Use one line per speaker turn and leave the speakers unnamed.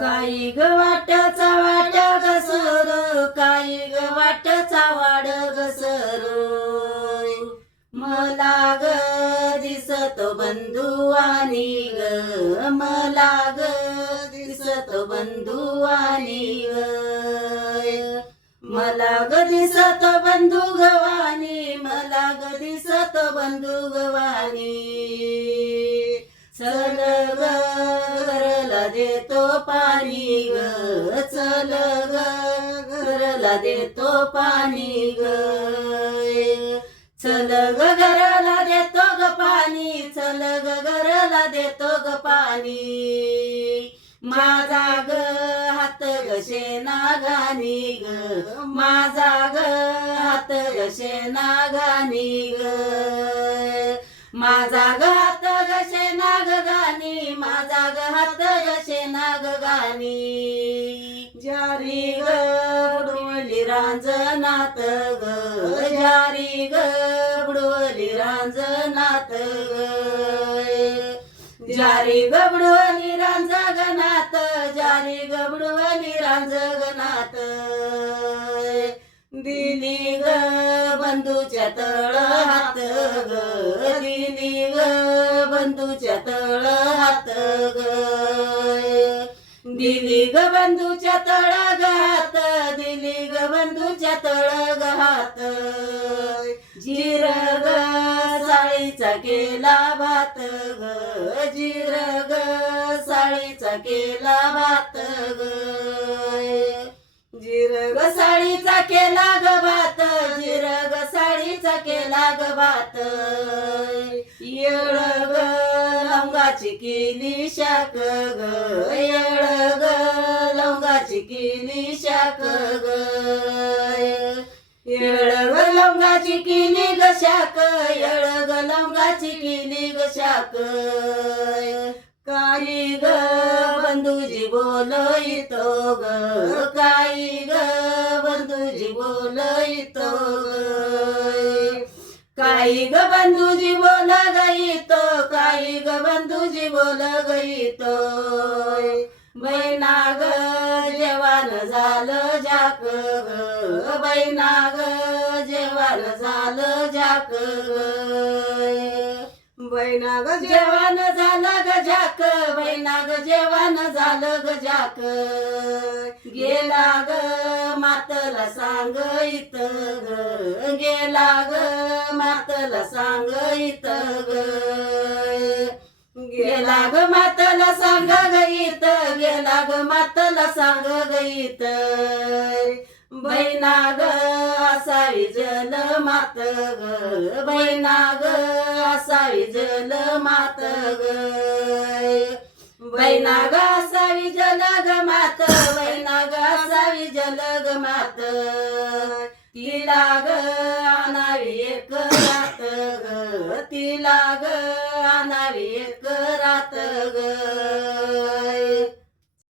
काही ग वाटचा वाट घसर काही ग वाटचा वाड घसर. मला ग दिसत बंधू आणि ग मला ग दिसत बंधू आणि ग. मला ग दिसत बंधू गवानी मला ग दिसत बंधू गवानी चल ग देतो पाणी ग चल ग घरला देतो पाणी ग. चल ग घरला देतो ग पाणी चल ग घरला देतो ग पाणी. माझा ग हात गशे नागानी ग. माझा ग हात गशे नागानी ग. माझा ग गशे नाग गाणी जारी ग बुडवली रांजनात ग. जारी ग बुडवली रांजनात ग. जारी गबडवली रांजगनात जारी गबडवली रांजगनात दिली ग बंधूच्या तळ हात ग. दिली ग बंधूच्या तळ हात ग. दिली ग बंधूच्या तळ हात दिली ग बंधूच्या तळ हात जिर ग साळीचा केला भात ग. जिर ग साळीचा केला भात ग. जिर ग साळीचा केला ग भात जिरग साडीचा साळीचा केला ग भात. येळ लवंगाची केली शाक ग येळ ग. लवंगाची केली शाक ग येळ ग. लवंगाची केली ग शाक येळ ग. लवंगाची केली ग शाक काही ग बंधूजी बोलतो ग काही ग बंधूजी बोल काही ग बंधूजी बोल गईतो काही ग बंधूजी बोल गईतो बैना ग जेवान झालं जाक ग बैना ग जेवान झालं जाक. ग बैना ग जेवण झालं ग जाक बैना ग जेवण झालं ग जाक. गेला ग मातला सांग इत ग गेला ग मातला सांग इत ग. गेला ग मातला सांग गईत गेला ग मातला सांग गईत बैना ग असावी जल मात ग. बैना ग असावी जल मात ग. बैना ग असावी जल ग मात बैना ग असावी जल ग मात. तिला ग ग लाग ग आणावी एक रात ग.